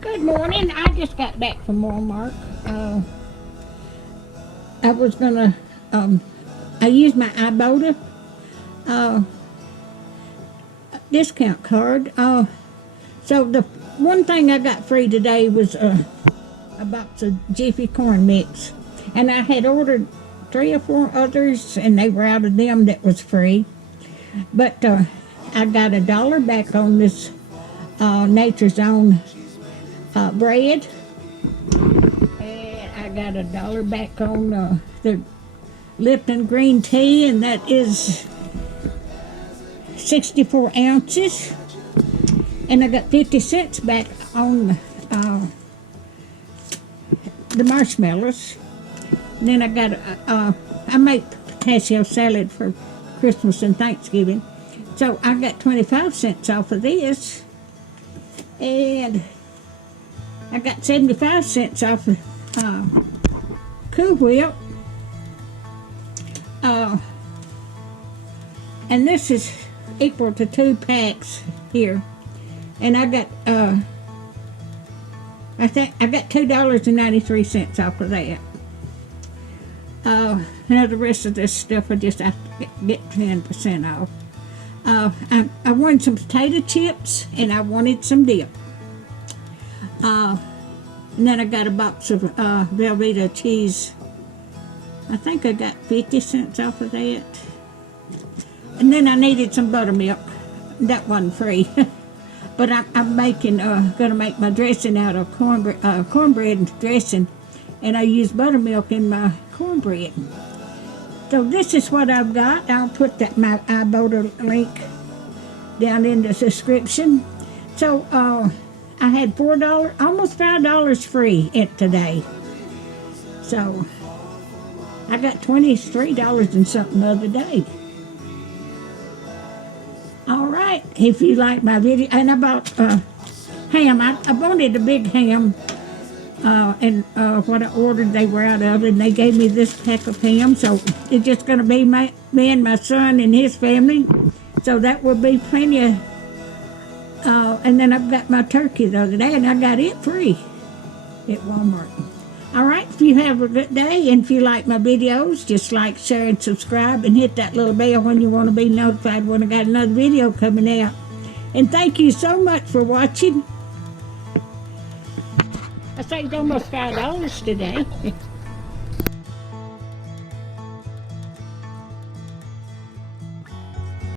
Good morning. I just got back from Walmart. I was gonna, I used my Ibotta uh, discount card. So the one thing I got free today was a box of Jiffy corn mix, and I had ordered 3 or 4 others, and they were out of them that was free. But I got $1 back on this Nature's Own bread, and I got $1 back on the Lipton green tea, and that is 64 ounces. And I got 50 cents back on the marshmallows. And then I got I make potato salad for Christmas and Thanksgiving, so I got 25 cents off of this, and I got 75 cents off of Cool Whip. And this is equal to 2 packs here. And I got I think I got $2.93 off of that. Now the rest of this stuff I just have to get 10% off. I wanted some potato chips, and I wanted some dip. And then I got a box of Velveeta cheese. I think I got 50 cents off of that. And then I needed some buttermilk. That wasn't free. But I'm making, gonna make my dressing out of cornbread dressing, and I use buttermilk in my cornbread. So this is what I've got. I'll put my Ibotta link down in the description. So I had $4, almost $5 free today. So I got $23 and something the other day. All right, if you like my video, and I bought ham. I wanted a big ham, and what I ordered they were out of, and they gave me this pack of ham. So it's just going to be me and my son and his family. So that will be plenty of. And then I've got my turkey the other day, and I got it free at Walmart. All right, if you have a good day, and if you like my videos, just like, share, and subscribe, and hit that little bell when you want to be notified when I got another video coming out. And thank you so much for watching. I saved almost $5 today.